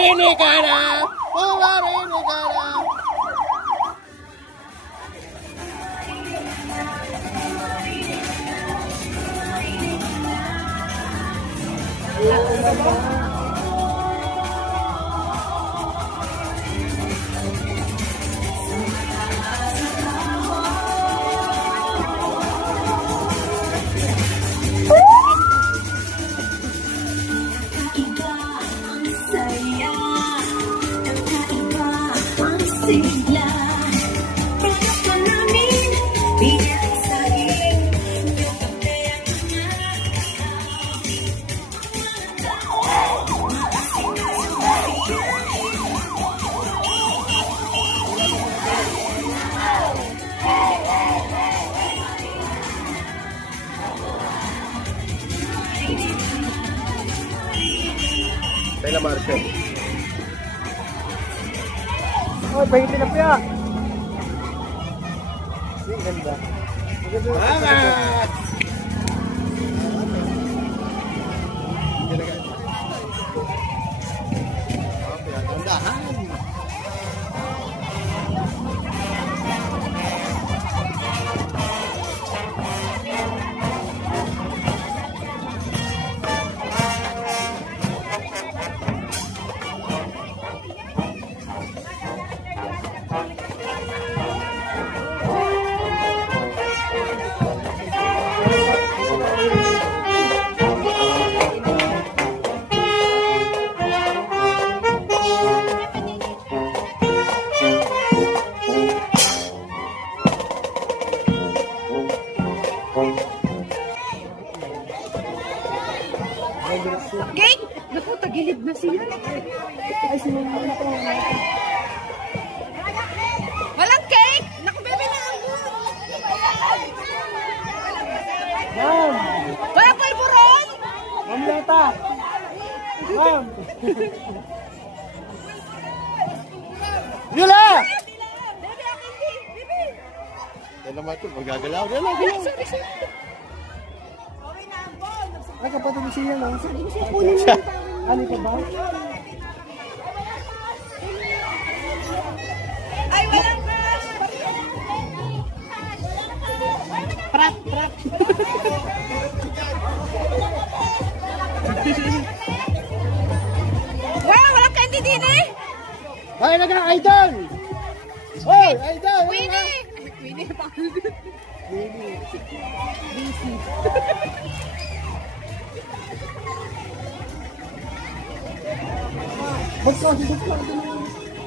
Marinig ka na! Marinig ka na! Iba ang saya, kakaiba ang sigla. Para pa namin, pinagsahin yung kape at mga tao. Maasing ka sa bayan. Tayo na, Marcel. Oh, pahiti na piya. Ang ganda. Angat! Okay, ang gandahan. Okay? Naku, tagilid na sila. Ay, sinunod na ko. Walang cake! Naku, bebe na ako. Ma'am! Wala pa iburon? Ma'am Leta! Ma'am! Yula! Bebe, akin din. Bebe. Yan naman ito, magagalaw. Yan lang, yan lang. Sorry, sorry. Ay, kapatid ni siya, no? Sabi ko siya, kunin mo yung Ano ka ba? Ay, walang crush! Prat, prat. Wow, walang candy din eh! Ay, nag-idol! Hoy, idol! Winnie! Winnie pa.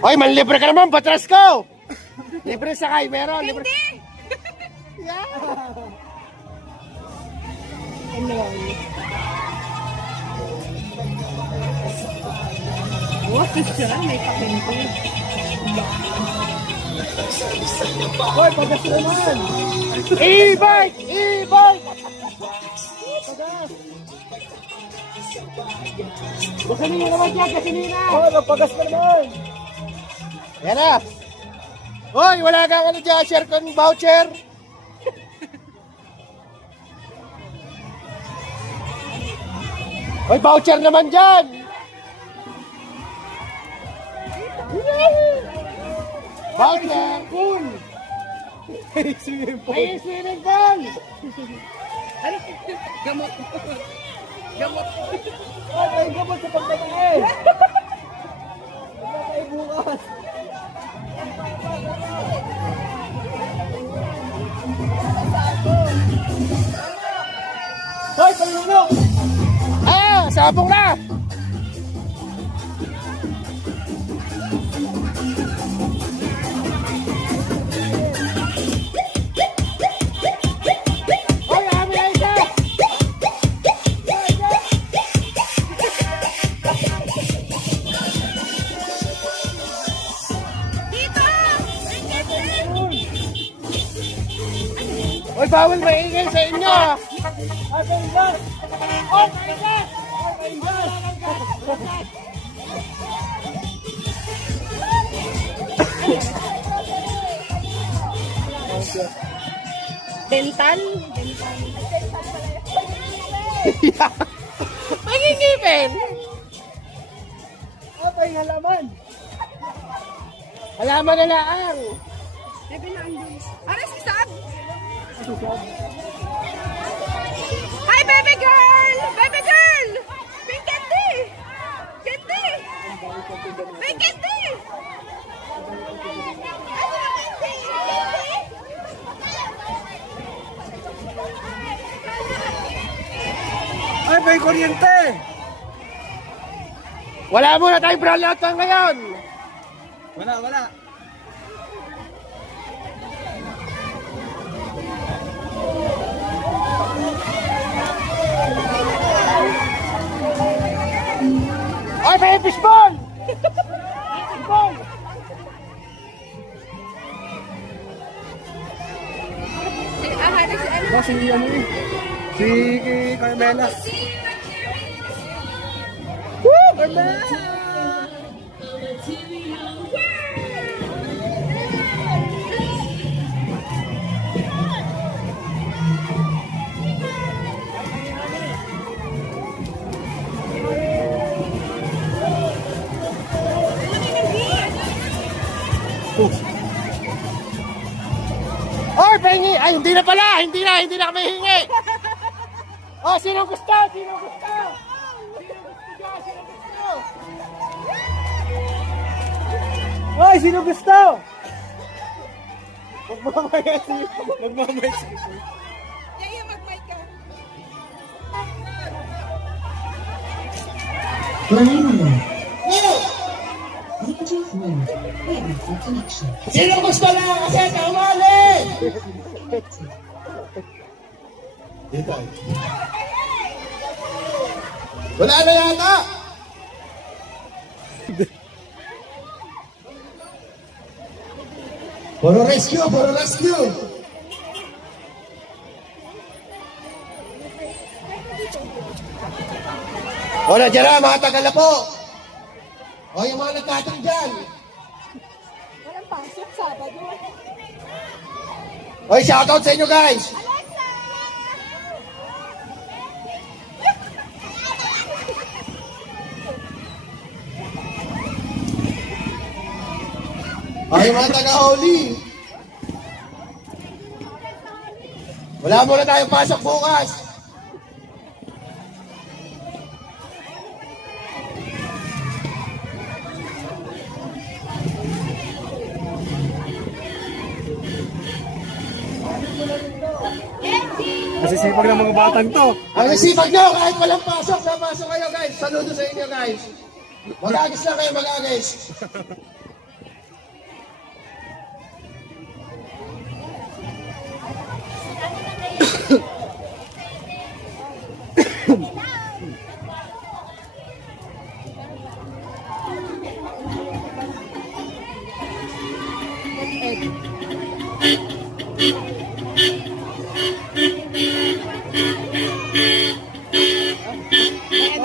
Hoy, manlibre ka naman, patras ko! Libre sakay, meron. Libre. Hindi! What is siya? May kapente. Hoy, pagas naman! E-bike! E-bike! Pagas! Bakanin mo naman dyan, gasolina! Hoy, pagas ka naman! Yan na! Hoy, wala kang ano dyan, share kong voucher! Hoy, voucher naman dyan! Voucher! Pool! Swimming pool! Ay, swimming pool! Ano? Gamot. Gamot. Ay, ay, gamot sa pagpapakain! Pagpapakain bukas! Hoy, palunok! Ah, sabong na! Hoy, amin ay isa! Dito! Hoy, bawal maingay sa inyo! ah. Ay, paingas! Ay, paingas! Ay, paingas! Dental? Magingipin! Ay, paingal Malaman na lang. Bebe na ang bilis. Aray, si Sab! Hi, baby girl! Baby girl! Pink candy! Candy! Pink candy! Ano na candy? Candy? Ay, may kuryente! Wala muna tayong brownout pa ngayon. Wala. Ay, may fishball! Fishball! Hari si ano? Si ano eh? Si Carmela. Woo! Carmela! Oy, pahingi! Ay, hindi na pala! Hindi na kami hingi! Oh, sino gusto? Sino gusto? Ay, sino gusto? Magmamaya si... Yaya, mag-mic ka. Line 1. Negative mode. Waiting for connection. Sino gusto lang kasi umali? Dito. Wala na yata! Puro rescue! O, nandiyan na, mga tagala po! O, yung mga nagkatang dyan! Walang pasok, Sabado. Oy, shoutout sa inyo guys! Ay, mga taga-holy! Wala muna tayong pasok bukas! Nasisipag ng mga batang to. Ang isipag nyo, kahit walang pasok, napasok kayo guys! Saludo sa inyo guys! Mag-agis lang kayo, mag-agis!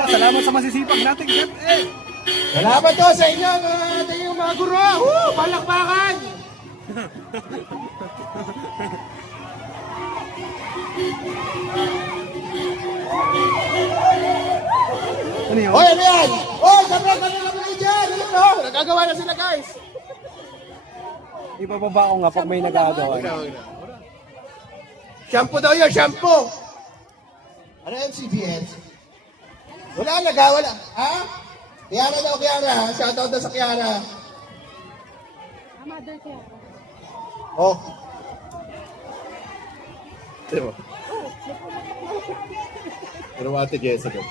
Salamat sa masisipag natin, Chef. Salamat to sa inyo, mga guro! Woo! Palakpakan! Ano yun? Oy, ano yan? Oy, kami dyan! Ano? Nagagawa na sila guys! Ipababa ko nga pag may nagagawa. Shampoo daw yun, shampoo! Ano yung CBS? Wala, wala. Ha? Kiara daw, Kiara. Shoutout daw sa Kiara. Mother kaya. Oh. Diba? Pero Ate Jessa daw.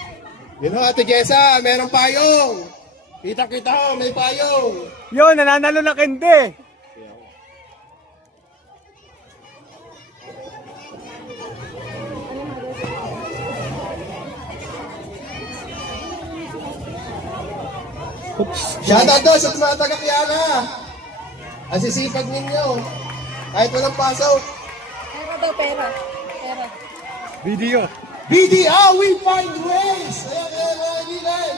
Yun o, Ate Jessa, merong payong. Kita-kita ho, may payong. Yun, nananalo na kende. Shoutout daw sa mga taga-Kiara. Ang sisipag ninyo. Kahit walang pasok. Pera daw, pera. Pera. Video. BDO, we find ways! Ayan, mga kaibigan.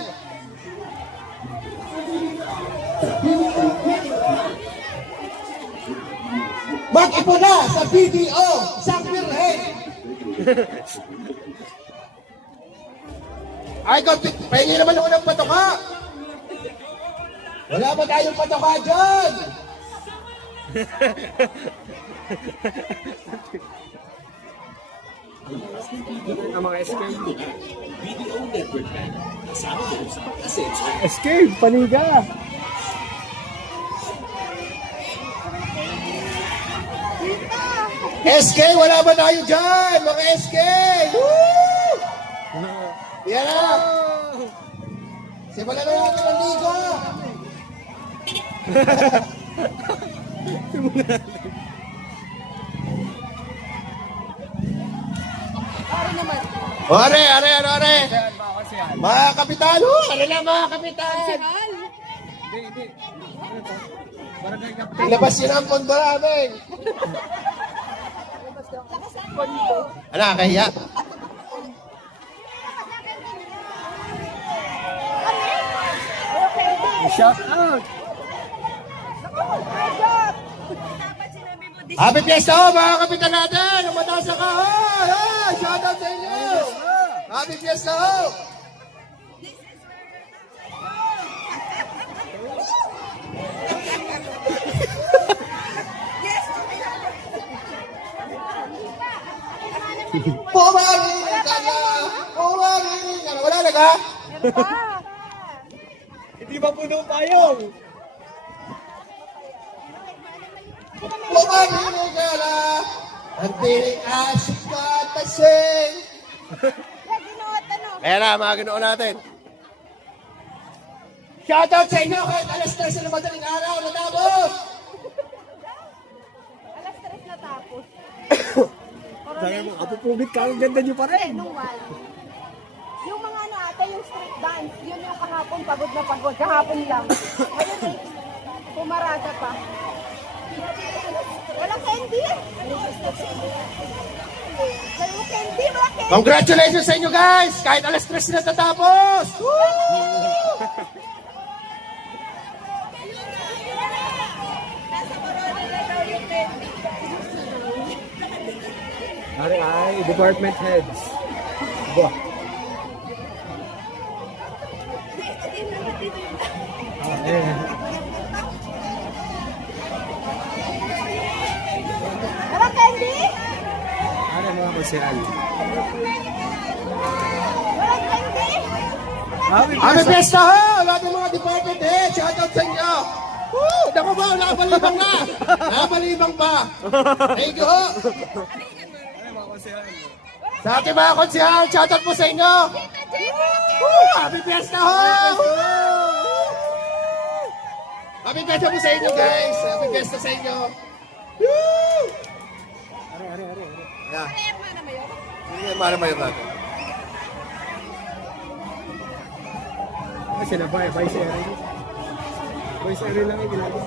Mag-ipo na sa BDO, San Virgen. Ay, pahingi naman ako ng patoka. Wala ba tayong patoka dyan? Ang mga escape. Escape, paniga. SK, wala ba tayo dyan? Mga SK! Woo! Yan na! Simulan na natin ang ligo! Ore, are! Mga kapitan, ano na mga kapitan? Ilabas yun ang pondo namin. Ano, kahiya? Shout out. Happy Fiesta ho, mga kapitan natin! Ang mataas na ka, ho! Shout out sa inyo! Happy Fiesta ho! Pumarinig ka na! Pumarinig ka na! Wala na ka? Hindi ba puno payong? Pumarinig ka na! Ang tinig asik ka at tasing! Ayan na, mga ginoon natin. Shoutout sa inyo kahit alas 3 na madaling araw natapos! Alas 3 na tapos. Sabi mo, apupubit ka, ang ganda nyo pa rin. Yung mga ano ate, yung street dance, yun yung kahapon, pagod na pagod. Kahapon lang. Ngayon ay pumarada pa. Walang candy? Walang candy, wala candy. Congratulations sa inyo guys! Kahit alas 3 na tatapos! Woo! Nasa corona na daw yung candy. Ay, department heads. Ba? Walang candy? Ano mga konsyal? Walang candy? Happy Fiesta ho! Lahat ng mga department head, shoutout sa inyo! Woo! Naku ba, nakabalibang na! Nakabalibang pa! Thank you ho! Sa ating mga konsihal, shoutout po sa inyo! Woo! Happy Fiesta ho! Happy Fiesta po sa inyo guys! Happy Fiesta sa inyo! Woo! Yan. Sige, mara-mara natin. Ay, sila ba? Vice Erin. Vice Erin lang yung ginagawa.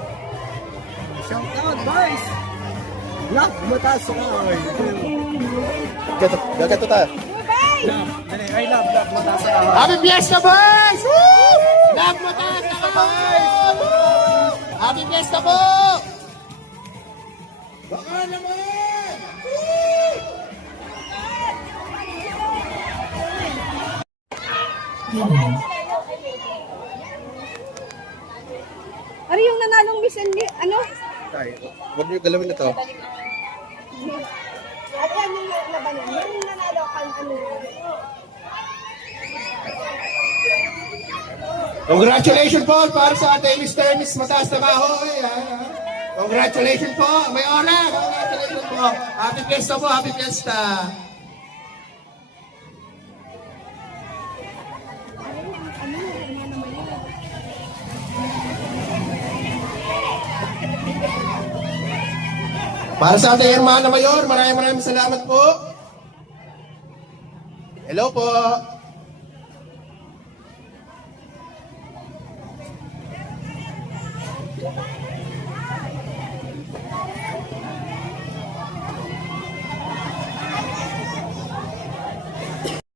Shout out, boys! Lock, mataas sa kaway. Gagato tayo. Ay, love, mataas sa kaway. Happy Fiesta boys! Woo! Love mo tayo sa boys! Happy Fiesta po! Baka naman! Woo! Ano yung nanalong Miss ano? Ay, huwag niyo galawin na to. At yan yung laban yun. Yung nanalo kan ano yun. Congratulations po para sa ating Mr. Miss Mataas na Kahoy. Congratulations po. May honor. Congratulations po. Happy Fiesta po. Happy Fiesta. Para sa ating Hermana Mayor, maraming salamat po. Hello po.